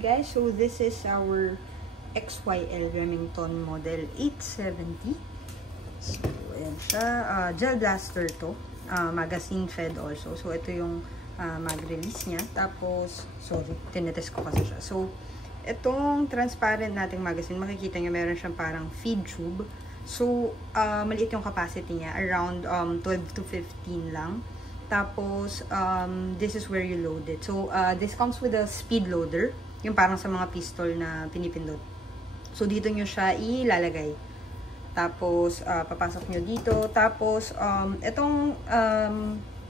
guys, so this is our XYL Remington model 870. So, ayan siya. Gel blaster to. Magazine fed also. So, ito yung mag-release niya. Tapos, sorry, tinetest ko kasi siya. So, itong transparent nating magazine, makikita nyo meron siyang parang feed tube. So, maliit yung capacity niya. Around 12 to 15 lang. Tapos, this is where you load it. So, this comes with a speed loader. Yung parang sa mga pistol na pinipindot. So, dito nyo siya ilalagay. Tapos, papasok nyo dito. Tapos, itong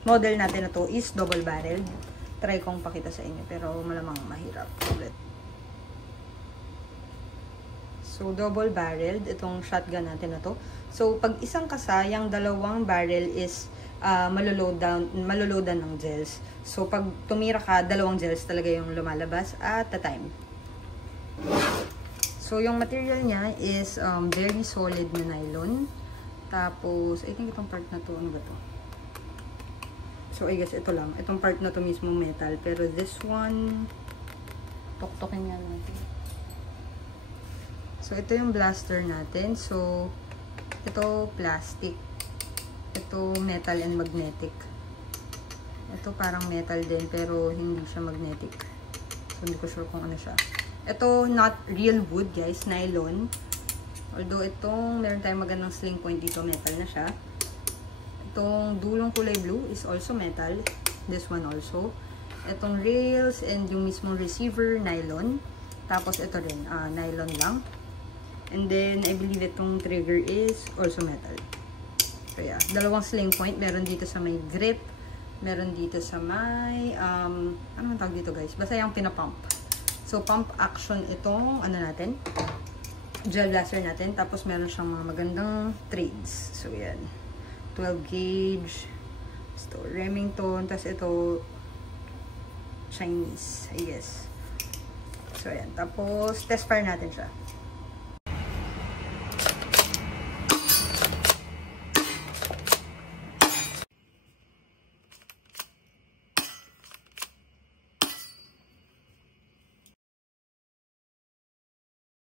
model natin na to is double barreled. Try kong pakita sa inyo. Pero malamang mahirap ulit. So, double barreled. Itong shotgun natin na to. So, pag isang kasa, yung dalawang barrel is maloloadan ng gels. So, pag tumira ka, dalawang gels talaga yung lumalabas at the time. So, yung material niya is very solid na nylon. Tapos, I think itong part na to, ano ba to? So, I guess ito lang. Itong part na to mismo metal. Pero this one, tuktokin nga natin. So, ito yung blaster natin. So, ito plastic. Ito metal and magnetic. Ito parang metal din pero hindi siya magnetic. So hindi ko sure kung ano siya. Ito not real wood guys, nylon. Although itong meron tayong magandang sling point dito, metal na siya. Itong dulong kulay blue is also metal. This one also. Itong rails and yung mismong receiver, nylon. Tapos ito rin, nylon lang. And then I believe itong trigger is also metal. So, yeah. Dalawang sling point. Meron dito sa may grip. Meron dito sa may, ano man tawag dito guys? Basta yung pinapump. So, pump action itong, ano natin? Gel blaster natin. Tapos, meron siyang mga magandang trades. So, yan. 12 gauge. Ito, Remington. Tapos, ito, Chinese, I guess. So, yan. Tapos, test fire natin siya.